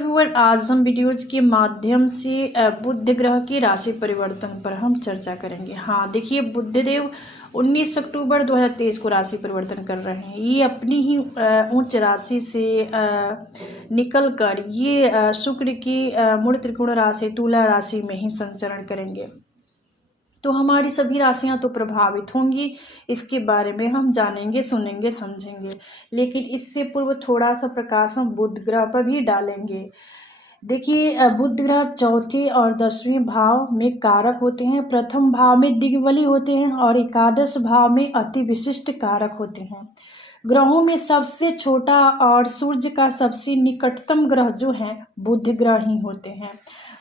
Viewer, आज हम videos के माध्यम से बुध ग्रह की राशि परिवर्तन पर हम चर्चा करेंगे। हाँ देखिए, बुधदेव 19 अक्टूबर 2023 को राशि परिवर्तन कर रहे हैं। ये अपनी ही उच्च राशि से निकल कर ये शुक्र की मूल त्रिकोण राशि तुला राशि में ही संचरण करेंगे। तो हमारी सभी राशियां तो प्रभावित होंगी, इसके बारे में हम जानेंगे, सुनेंगे, समझेंगे। लेकिन इससे पूर्व थोड़ा सा प्रकाश हम बुध ग्रह पर भी डालेंगे। देखिए, बुध ग्रह चौथे और 10वें भाव में कारक होते हैं। प्रथम भाव में दिग्बली होते हैं और एकादश भाव में अति विशिष्ट कारक होते हैं। ग्रहों में सबसे छोटा और सूर्य का सबसे निकटतम ग्रह जो है बुध ग्रह ही होते हैं।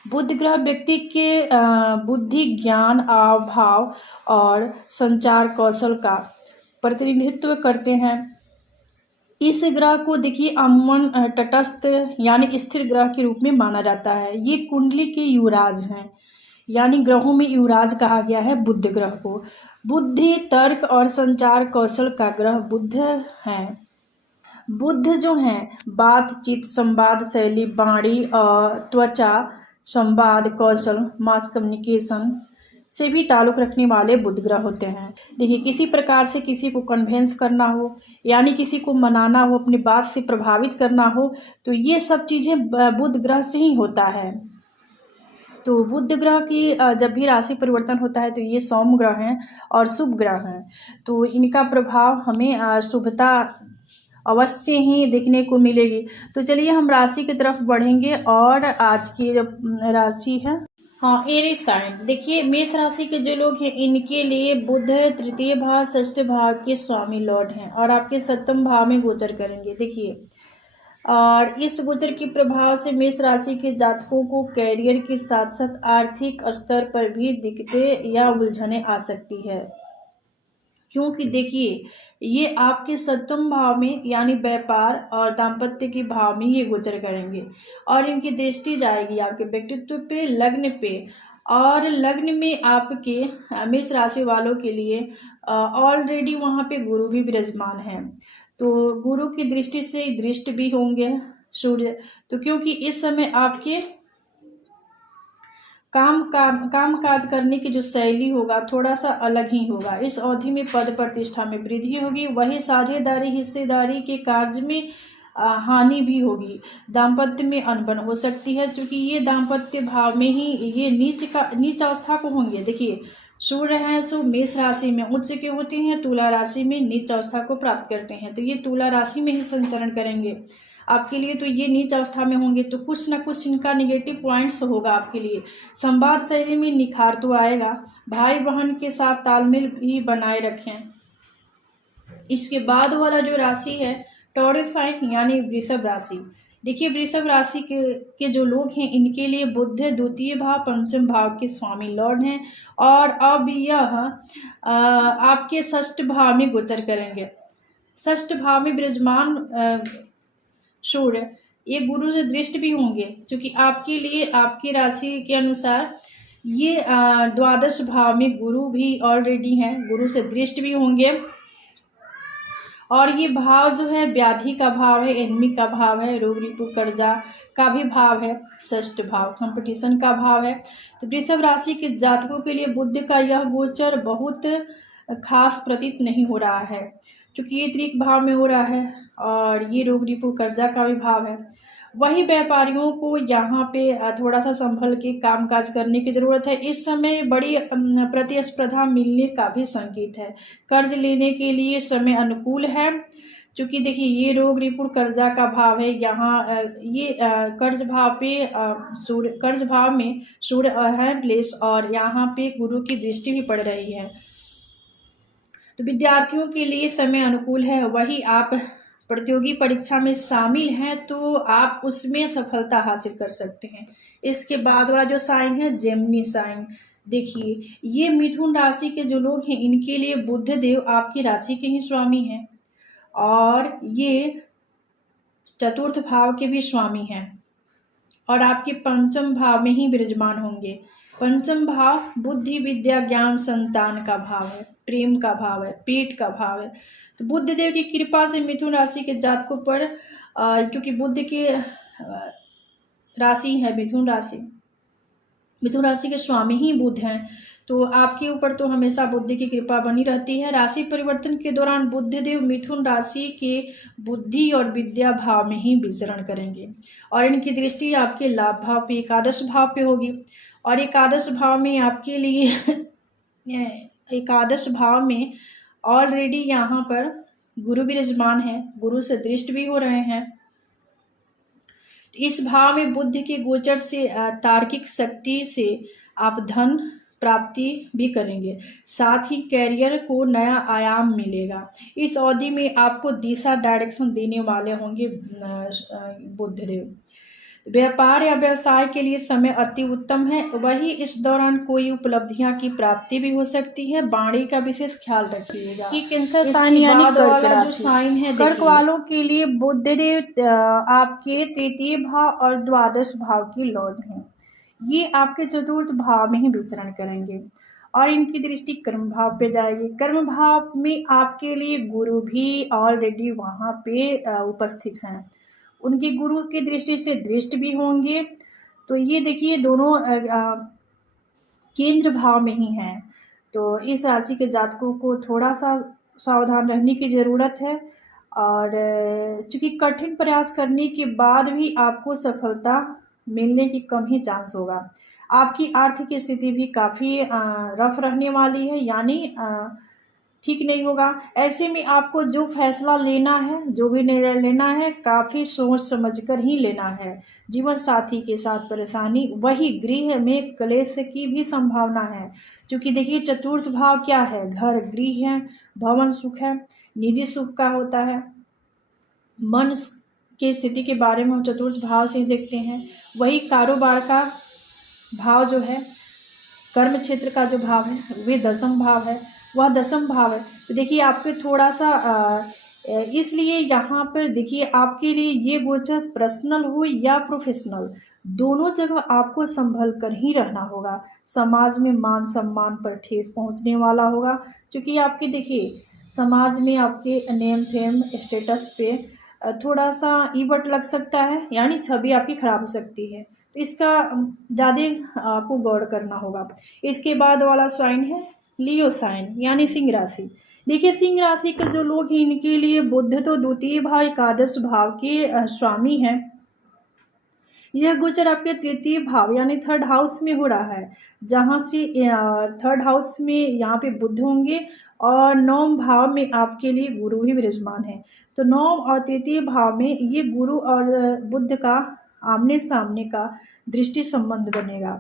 बुध ग्रह व्यक्ति के बुद्धि, ज्ञान, भाव और संचार कौशल का प्रतिनिधित्व करते हैं। इस ग्रह को देखिए अमूमन तटस्थ यानी स्थिर ग्रह के रूप में माना जाता है। ये कुंडली के युवराज हैं, यानी ग्रहों में युवराज कहा गया है बुध ग्रह को। बुद्धि, तर्क और संचार कौशल का ग्रह बुध है। बुध जो है बातचीत, संवाद शैली, वाणी और त्वचा संवाद कौशल, मास कम्युनिकेशन से भी ताल्लुक रखने वाले बुध ग्रह होते हैं। देखिए, किसी प्रकार से किसी को कन्वेंस करना हो, यानी किसी को मनाना हो, अपनी बात से प्रभावित करना हो, तो ये सब चीज़ें बुध ग्रह से ही होता है। तो बुध ग्रह की जब भी राशि परिवर्तन होता है तो ये सौम्य ग्रह हैं और शुभ ग्रह हैं। तो इनका प्रभाव हमें शुभता अवश्य ही देखने को मिलेगी। तो चलिए हम राशि की तरफ बढ़ेंगे। और आज की जो राशि है, हाँ, एरीज साइन। देखिए, मेष राशि के जो लोग हैं इनके लिए बुध तृतीय भाव, षष्ठ भाव के स्वामी लॉर्ड हैं और आपके सप्तम भाव में गोचर करेंगे। देखिए, और इस गोचर के प्रभाव से मेष राशि के जातकों को कैरियर के साथ साथ आर्थिक स्तर पर भी दिक्कतें या उलझनें आ सकती है। क्योंकि देखिए, ये आपके सप्तम भाव में यानी व्यापार और दाम्पत्य के भाव में ये गोचर करेंगे और इनकी दृष्टि जाएगी आपके व्यक्तित्व पे, लग्न पे। और लग्न में आपके मेष राशि वालों के लिए ऑलरेडी वहाँ पे गुरु भी विराजमान है, तो गुरु की दृष्टि से दृष्ट भी होंगे सूर्य। तो क्योंकि इस समय आपके काम काज करने की जो शैली होगा थोड़ा सा अलग ही होगा। इस अवधि में पद प्रतिष्ठा में वृद्धि होगी, वही साझेदारी, हिस्सेदारी के कार्य में हानि भी होगी। दाम्पत्य में अनबन हो सकती है, क्योंकि ये दाम्पत्य भाव में ही ये नीच अवस्था को होंगे। देखिए, सूर्य हैं सो मेष राशि में उच्च के होते हैं, तुला राशि में नीच अवस्था को प्राप्त करते हैं। तो ये तुला राशि में ही संचरण करेंगे आपके लिए। तो ये नीच अवस्था में होंगे तो कुछ ना कुछ इनका निगेटिव पॉइंट्स होगा आपके लिए। संवाद शैली में निखार तो आएगा। भाई बहन के साथ तालमेल भी बनाए रखें। इसके बाद वाला जो राशि है टॉरस साइन यानी वृषभ राशि। देखिए, वृषभ राशि के जो लोग हैं इनके लिए बुध द्वितीय भाव, पंचम भाव के स्वामी लॉर्ड हैं और अब यह आपके षष्ठ भाव में गोचर करेंगे। षष्ठ भाव में विराजमान सूर्य ये गुरु से दृष्ट भी होंगे, क्योंकि आपके लिए आपकी राशि के अनुसार ये द्वादश भाव में गुरु भी ऑलरेडी हैं, गुरु से दृष्ट भी होंगे। और ये भाव जो है व्याधि का भाव है, एनिमी का भाव है, रोग रिपु कर्जा का भी भाव है, षष्ठ भाव कंपटीशन का भाव है। तो वृषभ राशि के जातकों के लिए बुध का यह गोचर बहुत खास प्रतीत नहीं हो रहा है, क्योंकि ये त्रिक भाव में हो रहा है और ये रोग रिपु कर्जा का भी भाव है। वही व्यापारियों को यहाँ पे थोड़ा सा संभल के कामकाज करने की जरूरत है। इस समय बड़ी प्रतिस्पर्धा मिलने का भी संकेत है। कर्ज लेने के लिए समय अनुकूल है, क्योंकि देखिए ये रोग रिपु कर्जा का भाव है। यहाँ ये कर्ज भाव पे सूर्य, कर्ज भाव में सूर्य है प्लेस और यहाँ पे गुरु की दृष्टि भी पड़ रही है। तो विद्यार्थियों के लिए समय अनुकूल है। वही आप प्रतियोगी परीक्षा में शामिल हैं तो आप उसमें सफलता हासिल कर सकते हैं। इसके बाद वाला जो साइन है जेमिनी साइन। देखिए, ये मिथुन राशि के जो लोग हैं इनके लिए बुध देव आपकी राशि के ही स्वामी हैं और ये चतुर्थ भाव के भी स्वामी हैं और आपके पंचम भाव में ही विराजमान होंगे। पंचम भाव बुद्धि, विद्या, ज्ञान, संतान का भाव है, प्रेम का भाव है, पेट का भाव है। तो बुध देव की कृपा से मिथुन राशि के जातकों पर, क्योंकि बुध के राशि है मिथुन राशि। मिथुन राशि के स्वामी ही बुध हैं, तो आपके ऊपर तो हमेशा बुद्ध की कृपा बनी रहती है। राशि परिवर्तन के दौरान बुध देव मिथुन राशि के बुद्धि और विद्या भाव में ही विचरण करेंगे और इनकी दृष्टि आपके लाभ भाव पे, एकादश भाव पे होगी। और एकादश भाव में आपके लिए एकादश भाव में ऑलरेडी यहाँ पर गुरु विराजमान है, गुरु से दृष्ट भी हो रहे हैं। इस भाव में बुध के गोचर से तार्किक शक्ति से आप धन प्राप्ति भी करेंगे, साथ ही कैरियर को नया आयाम मिलेगा। इस अवधि में आपको दिशा डायरेक्शन देने वाले होंगे बुधदेव। व्यापार या व्यवसाय के लिए समय अति उत्तम है, वही इस दौरान कोई उपलब्धियां की प्राप्ति भी हो सकती है। वाणी का विशेष ख्याल रखिएगा। कैंसर साइन यानी कर्क वाला जो साइन है, कर्क वालों के लिए बुधदेव आपके तृतीय भाव और द्वादश भाव की लॉर्ड हैं। ये आपके चतुर्थ भाव में ही विचरण करेंगे और इनकी दृष्टि कर्म भाव पे जाएगी। कर्म भाव में आपके लिए गुरु भी ऑलरेडी वहाँ पे उपस्थित हैं, उनकी गुरु की दृष्टि से दृष्ट भी होंगे। तो ये देखिए दोनों केंद्र भाव में ही हैं, तो इस राशि के जातकों को थोड़ा सा सावधान रहने की ज़रूरत है। और चूँकि कठिन प्रयास करने के बाद भी आपको सफलता मिलने की कम ही चांस होगा। आपकी आर्थिक स्थिति भी काफ़ी रफ रहने वाली है, यानी ठीक नहीं होगा। ऐसे में आपको जो फैसला लेना है, जो भी निर्णय लेना है, काफ़ी सोच समझकर ही लेना है। जीवन साथी के साथ परेशानी, वही गृह में क्लेश की भी संभावना है, क्योंकि देखिए चतुर्थ भाव क्या है, घर गृह है, भवन सुख है, निजी सुख का होता है। मन की स्थिति के बारे में हम चतुर्थ भाव से देखते हैं। वही कारोबार का भाव जो है, कर्म क्षेत्र का जो भाव है, वे दसम भाव है, वह दसम भाव है। तो देखिए आपके थोड़ा सा इसलिए यहाँ पर देखिए आपके लिए ये गोचर पर्सनल हो या प्रोफेशनल, दोनों जगह आपको संभल कर ही रहना होगा। समाज में मान सम्मान पर ठेस पहुँचने वाला होगा, क्योंकि आपके देखिए समाज में आपके नेम फेम स्टेटस पे थोड़ा सा ईवट लग सकता है, यानी छवि आपकी खराब हो सकती है, तो इसका ज़्यादा आपको गौर करना होगा। इसके बाद वाला साइन है लियो साइन, यानी सिंह राशि। देखिए सिंह राशि के जो लोग हैं, इनके लिए बुध तो द्वितीय भाव एकादश भाव के स्वामी हैं। यह गोचर आपके तृतीय भाव यानी थर्ड हाउस में हो रहा है, जहाँ से थर्ड हाउस में यहाँ पे बुध होंगे और नौम भाव में आपके लिए गुरु भी विराजमान है। तो नौम और तृतीय भाव में ये गुरु और बुध का आमने सामने का दृष्टि संबंध बनेगा,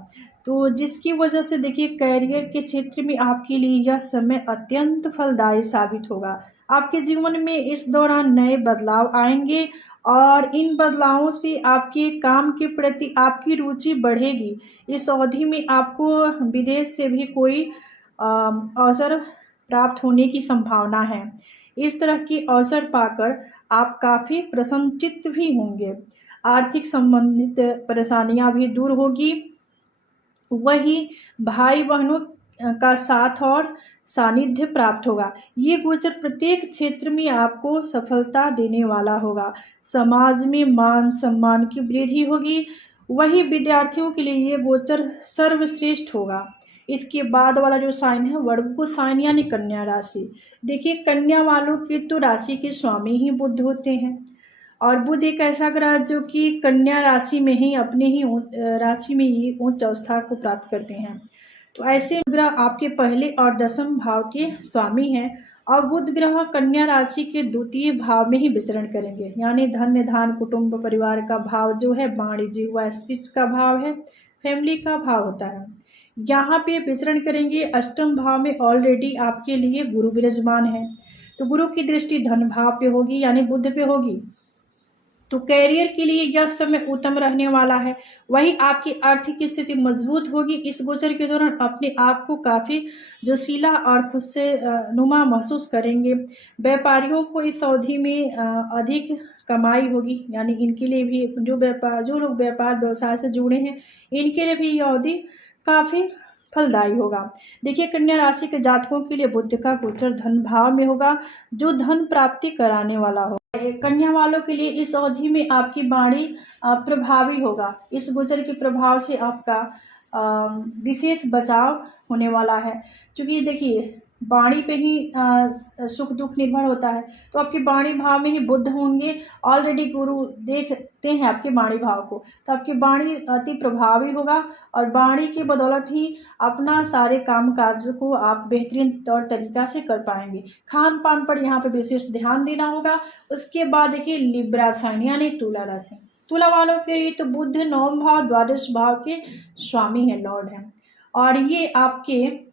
तो जिसकी वजह से देखिए कैरियर के क्षेत्र में आपके लिए यह समय अत्यंत फलदायी साबित होगा। आपके जीवन में इस दौरान नए बदलाव आएंगे और इन बदलावों से आपके काम के प्रति आपकी रुचि बढ़ेगी। इस अवधि में आपको विदेश से भी कोई अवसर प्राप्त होने की संभावना है। इस तरह के अवसर पाकर आप काफ़ी प्रसन्नचित्त भी होंगे। आर्थिक संबंधित परेशानियां भी दूर होगी। वही भाई बहनों का साथ और सानिध्य प्राप्त होगा। ये गोचर प्रत्येक क्षेत्र में आपको सफलता देने वाला होगा। समाज में मान सम्मान की वृद्धि होगी। वही विद्यार्थियों के लिए ये गोचर सर्वश्रेष्ठ होगा। इसके बाद वाला जो साइन है वर्गो साइन यानी कन्या राशि। देखिए कन्या वालों की तो राशि के स्वामी ही बुध होते हैं, और बुध एक ऐसा ग्रह जो कि कन्या राशि में ही अपने ही राशि में ही उच्च अवस्था को प्राप्त करते हैं। तो ऐसे ग्रह आपके पहले और दसम भाव के स्वामी हैं, और बुध ग्रह कन्या राशि के द्वितीय भाव में ही विचरण करेंगे, यानी धन्य धान कुटुंब परिवार का भाव जो है, वाणिज्य व स्पीच का भाव है, फैमिली का भाव होता है, यहाँ पे विचरण करेंगे। अष्टम भाव में ऑलरेडी आपके लिए गुरु विराजमान है, तो गुरु की दृष्टि धन भाव पे होगी, यानी बुध पे होगी। तो कैरियर के लिए यह समय उत्तम रहने वाला है। वही आपकी आर्थिक स्थिति मजबूत होगी। इस गोचर के दौरान अपने आप को काफ़ी जोशीला और खुद से नुमा महसूस करेंगे। व्यापारियों को इस अवधि में अधिक कमाई होगी, यानी इनके लिए भी जो लोग व्यापार व्यवसाय से जुड़े हैं, इनके लिए भी यह अवधि काफ़ी फलदायी होगा। देखिए कन्या राशि के जातकों के लिए बुध का गोचर धन भाव में होगा, जो धन प्राप्ति कराने वाला होगा। कन्या वालों के लिए इस अवधि में आपकी वाणी प्रभावी होगा। इस गोचर के प्रभाव से आपका विशेष बचाव होने वाला है, क्योंकि देखिए वाणी पे ही सुख दुख निर्भर होता है। तो आपकी वाणी भाव में ही बुध होंगे। ऑलरेडी गुरु देखते हैं आपके वाणी भाव को, तो आपकी वाणी अति प्रभावी होगा और वाणी की बदौलत ही अपना सारे काम काज को आप बेहतरीन तौर तरीका से कर पाएंगे। खान पान पर यहाँ पे विशेष ध्यान देना होगा। उसके बाद देखिए लिब्रा साइन यानी तुला राशि, तुला वालों के लिए तो बुध 9 भाव द्वादश भाव के स्वामी है, लॉर्ड है, और ये आपके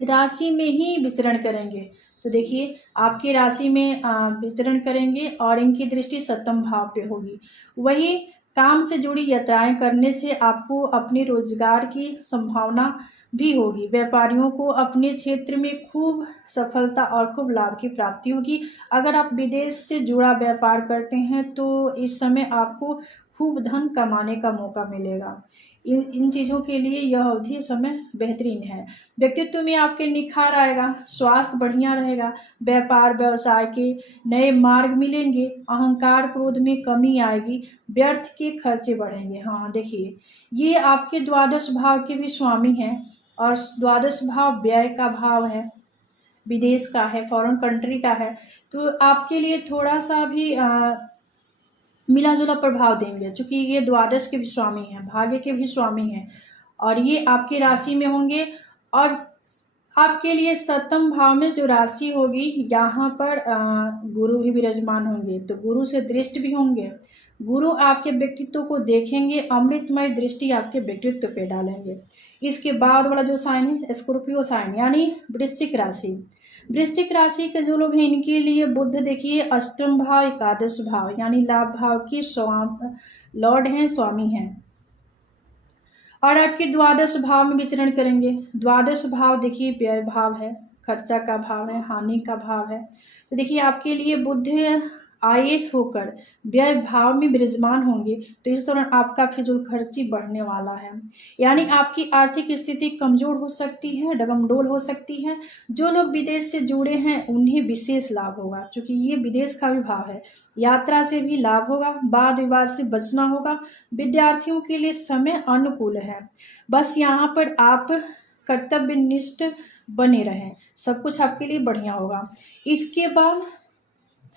राशि में ही विचरण करेंगे। तो देखिए आपकी राशि में विचरण करेंगे और इनकी दृष्टि 7वें भाव पे होगी। वही काम से जुड़ी यात्राएं करने से आपको अपने रोजगार की संभावना भी होगी। व्यापारियों को अपने क्षेत्र में खूब सफलता और खूब लाभ की प्राप्ति होगी। अगर आप विदेश से जुड़ा व्यापार करते हैं तो इस समय आपको खूब धन कमाने का मौका मिलेगा। इन चीज़ों के लिए यह अवधि समय बेहतरीन है। व्यक्तित्व में आपके निखार आएगा, स्वास्थ्य बढ़िया रहेगा, व्यापार व्यवसाय के नए मार्ग मिलेंगे, अहंकार क्रोध में कमी आएगी, व्यर्थ के खर्चे बढ़ेंगे। हाँ देखिए ये आपके द्वादश भाव के भी स्वामी हैं और द्वादश भाव व्यय का भाव है, विदेश का है, फॉरेन कंट्री का है। तो आपके लिए थोड़ा सा भी मिला जुला प्रभाव देंगे, क्योंकि ये द्वादश के भी स्वामी हैं, भाग्य के भी स्वामी हैं, और ये आपकी राशि में होंगे। और आपके लिए 7वें भाव में जो राशि होगी यहाँ पर गुरु भी विराजमान होंगे, तो गुरु से दृष्टि भी होंगे। गुरु आपके व्यक्तित्व को देखेंगे, अमृतमय दृष्टि आपके व्यक्तित्व पे डालेंगे। इसके बाद वाला जो साइन है स्कॉर्पियो साइन यानी वृश्चिक राशि। वृश्चिक राशि के जो लोग हैं इनके लिए बुध देखिए 8वें भाव एकादश भाव यानी लाभ भाव के लॉर्ड हैं, स्वामी हैं, और आपके द्वादश भाव में विचरण करेंगे। द्वादश भाव देखिए व्यय भाव है, खर्चा का भाव है, हानि का भाव है। तो देखिए आपके लिए बुध आईएएस होकर व्यय भाव में विराजमान होंगे, तो इस दौरान आपका फिजूल खर्ची बढ़ने वाला है, यानी आपकी आर्थिक स्थिति कमजोर हो सकती है, डगमडोल हो सकती है। जो लोग विदेश से जुड़े हैं उन्हें विशेष लाभ होगा, क्योंकि ये विदेश का भी भाव है। यात्रा से भी लाभ होगा, वाद विवाद से बचना होगा। विद्यार्थियों के लिए समय अनुकूल है, बस यहाँ पर आप कर्तव्यनिष्ठ बने रहें, सब कुछ आपके लिए बढ़िया होगा। इसके बाद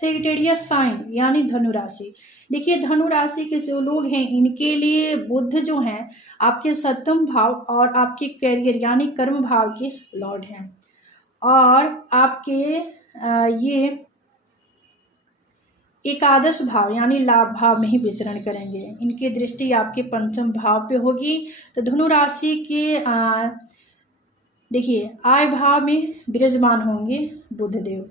सेजिटेरियस साइन यानी धनु राशि। देखिए धनु राशि के जो लोग हैं इनके लिए बुध जो हैं आपके 7वें भाव और आपके करियर यानी कर्म भाव के लॉर्ड हैं, और आपके ये एकादश भाव यानी लाभ भाव में ही विचरण करेंगे। इनकी दृष्टि आपके 5वें भाव पे होगी। तो धनु राशि के देखिए आय भाव में विराजमान होंगे बुधदेव,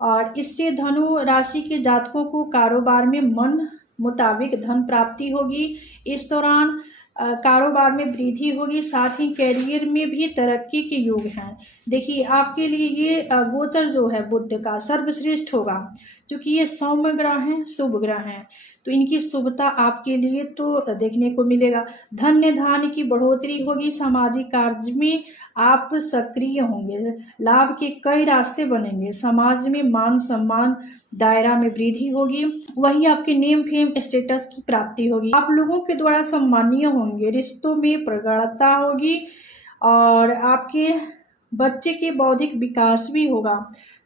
और इससे धनु राशि के जातकों को कारोबार में मन मुताबिक धन प्राप्ति होगी। इस दौरान कारोबार में वृद्धि होगी, साथ ही कैरियर में भी तरक्की के योग हैं। देखिए आपके लिए ये गोचर जो है बुध का सर्वश्रेष्ठ होगा, क्योंकि ये सौम्य ग्रह हैं, शुभ ग्रह हैं, तो इनकी शुभता आपके लिए तो देखने को मिलेगा। धन्य धान्य की बढ़ोतरी होगी, सामाजिक कार्य में आप सक्रिय होंगे, लाभ के कई रास्ते बनेंगे, समाज में मान सम्मान दायरा में वृद्धि होगी। वही आपके नेम फेम स्टेटस की प्राप्ति होगी, आप लोगों के द्वारा सम्मानीय होंगे, रिश्तों में प्रगाढ़ता होगी, और आपके बच्चे के बौद्धिक विकास भी होगा।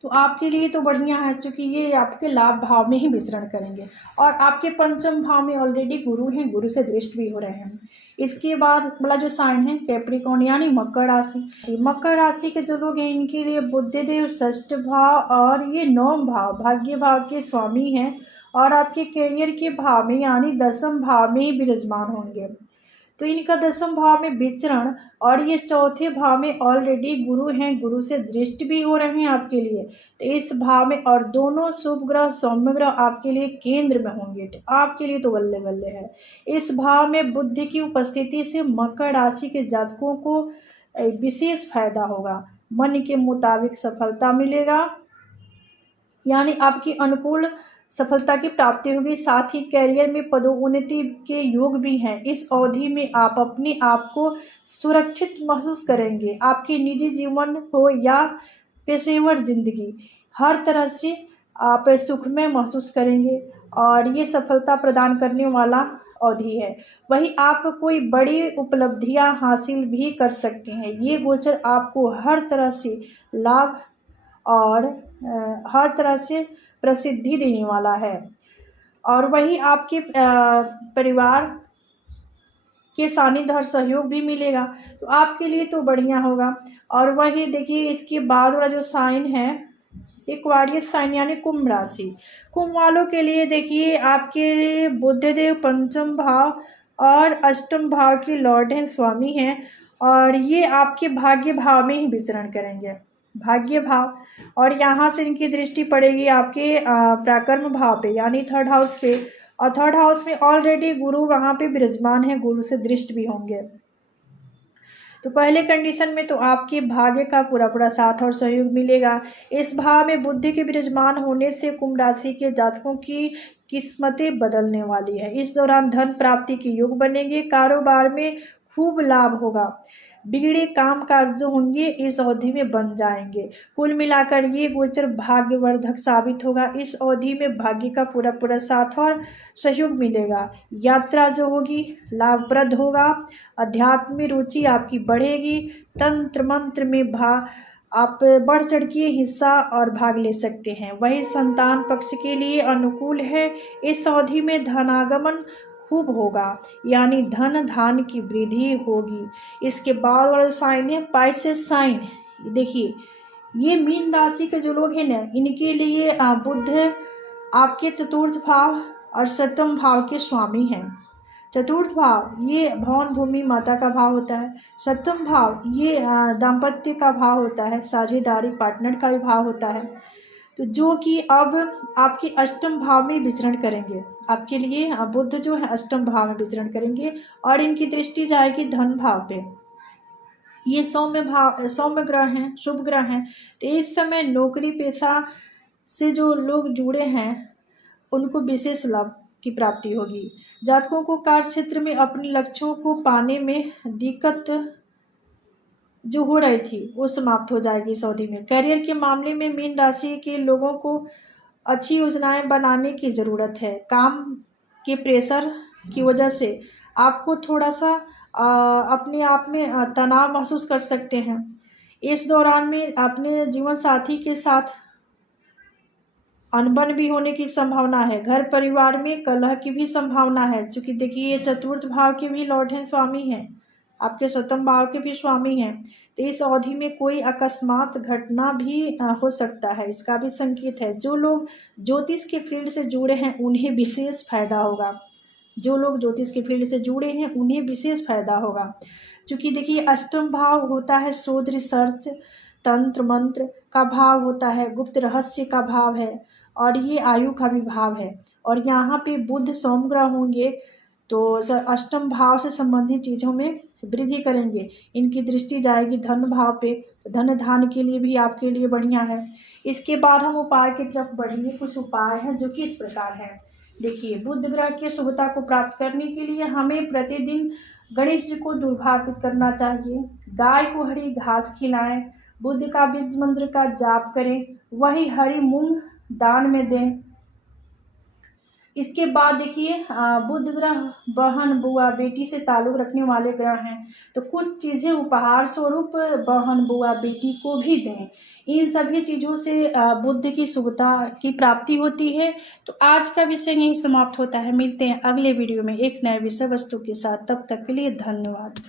तो आपके लिए तो बढ़िया है, क्योंकि ये आपके लाभ भाव में ही विचरण करेंगे, और आपके 5वें भाव में ऑलरेडी गुरु हैं, गुरु से दृष्टि भी हो रहे हैं। इसके बाद वाला जो साइन है कैप्रिकॉर्न यानी मकर राशि। मकर राशि के जो लोग हैं इनके लिए बुधदेव 6ठ भाव और ये 9वें भाव भाग्य भाव के स्वामी हैं, और आपके करियर के भाव में यानी 10वें भाव में विराजमान होंगे। तो इनका 10वें भाव में विचरण, और ये 4थे भाव में ऑलरेडी गुरु हैं, गुरु से दृष्टि भी हो रहे हैं आपके लिए। तो इस भाव में और दोनों शुभ ग्रह सौम्य ग्रह आपके लिए केंद्र में होंगे, तो आपके लिए तो बल्ले बल्ले है। इस भाव में बुध की उपस्थिति से मकर राशि के जातकों को विशेष फायदा होगा, मन के मुताबिक सफलता मिलेगा, यानी आपकी अनुकूल सफलता की प्राप्ति होगी। साथ ही करियर में पदोन्नति के योग भी हैं। इस अवधि में आप अपने आप को सुरक्षित महसूस करेंगे। आपके निजी जीवन हो या पेशेवर जिंदगी, हर तरह से आप सुखमय महसूस करेंगे और ये सफलता प्रदान करने वाला अवधि है। वहीं आप कोई बड़ी उपलब्धियां हासिल भी कर सकते हैं। ये गोचर आपको हर तरह से लाभ और हर तरह से प्रसिद्धि देने वाला है। और वही आपके परिवार के सानिध्य और सहयोग भी मिलेगा, तो आपके लिए तो बढ़िया होगा। और वही देखिए इसके बाद वाला जो साइन है एक्वारियस साइन यानी कुंभ राशि। कुंभ वालों के लिए देखिए आपके बुधदेव पंचम भाव और अष्टम भाव के लॉर्ड हैं, स्वामी हैं, और ये आपके भाग्य भाव में ही विचरण करेंगे, भाग्य भाव। और यहाँ से इनकी दृष्टि पड़ेगी आपके पराक्रम भाव पे यानी थर्ड हाउस पे, और थर्ड हाउस में ऑलरेडी गुरु वहाँ पे विराजमान है, गुरु से दृष्टि भी होंगे। तो पहले कंडीशन में तो आपके भाग्य का पूरा पूरा साथ और सहयोग मिलेगा। इस भाव में बुद्धि के विराजमान होने से कुंभ राशि के जातकों की किस्मतें बदलने वाली है। इस दौरान धन प्राप्ति के योग बनेंगे, कारोबार में खूब लाभ होगा, बिगड़े काम काज जो होंगे इस अवधि में बन जाएंगे। कुल मिलाकर ये गोचर भाग्यवर्धक साबित होगा। इस अवधि में भाग्य का पूरा पूरा साथ और सहयोग मिलेगा। यात्रा जो होगी लाभप्रद होगा, अध्यात्म में रुचि आपकी बढ़ेगी, तंत्र मंत्र में आप बढ़ चढ़ के हिस्सा और भाग ले सकते हैं। वही संतान पक्ष के लिए अनुकूल है। इस अवधि में धनागमन खूब होगा, यानी धन धान की वृद्धि होगी। इसके बाद वाला साइन है पाइसेस साइन। देखिए ये मीन राशि के जो लोग हैं ना, इनके लिए बुध आपके चतुर्थ भाव और सप्तम भाव के स्वामी हैं। चतुर्थ भाव ये भवन भूमि माता का भाव होता है। सप्तम भाव ये दाम्पत्य का भाव होता है, साझेदारी पार्टनर का भी भाव होता है। तो जो कि अब आपके अष्टम भाव में विचरण करेंगे, आपके लिए बुध जो है अष्टम भाव में विचरण करेंगे और इनकी दृष्टि जाएगी धन भाव पे। ये सौम्य ग्रह हैं, शुभ ग्रह हैं। तो इस समय नौकरी पेशा से जो लोग जुड़े हैं उनको विशेष लाभ की प्राप्ति होगी। जातकों को कार्य क्षेत्र में अपने लक्ष्यों को पाने में दिक्कत जो हो रही थी वो समाप्त हो जाएगी इस अवधि में। करियर के मामले में मीन राशि के लोगों को अच्छी योजनाएं बनाने की ज़रूरत है। काम के प्रेशर की वजह से आपको थोड़ा सा अपने आप में तनाव महसूस कर सकते हैं। इस दौरान में अपने जीवन साथी के साथ अनबन भी होने की संभावना है। घर परिवार में कलह की भी संभावना है, क्योंकि देखिए ये चतुर्थ भाव के भी लॉर्ड हैं, स्वामी हैं, आपके सप्तम भाव के भी स्वामी हैं। तो इस अवधि में कोई अकस्मात घटना भी हो सकता है, इसका भी संकेत है। जो लोग ज्योतिष के फील्ड से जुड़े हैं उन्हें विशेष फायदा होगा। जो लोग ज्योतिष के फील्ड से जुड़े हैं उन्हें विशेष फायदा होगा, क्योंकि देखिए अष्टम भाव होता है शोध रिसर्च, तंत्र मंत्र का भाव होता है, गुप्त रहस्य का भाव है, और ये आयु का भी भाव है। और यहाँ पे बुध सोम ग्रह होंगे तो अष्टम भाव से संबंधित चीज़ों में वृद्धि करेंगे। इनकी दृष्टि जाएगी धन भाव पे, धन धान के लिए भी आपके लिए बढ़िया है। इसके बाद हम उपाय की तरफ बढ़ेंगे। कुछ उपाय हैं जो कि इस प्रकार है। देखिए बुध ग्रह की शुभता को प्राप्त करने के लिए हमें प्रतिदिन गणेश जी को दुर्वा अर्पित करना चाहिए, गाय को हरी घास खिलाएं, बुध का बीज मंत्र का जाप करें, वही हरी मूंग दान में दें। इसके बाद देखिए बुध ग्रह बहन बुआ बेटी से ताल्लुक रखने वाले ग्रह हैं, तो कुछ चीज़ें उपहार स्वरूप बहन बुआ बेटी को भी दें। इन सभी चीज़ों से बुध की शुभता की प्राप्ति होती है। तो आज का विषय यहीं समाप्त होता है। मिलते हैं अगले वीडियो में एक नए विषय वस्तु के साथ। तब तक के लिए धन्यवाद।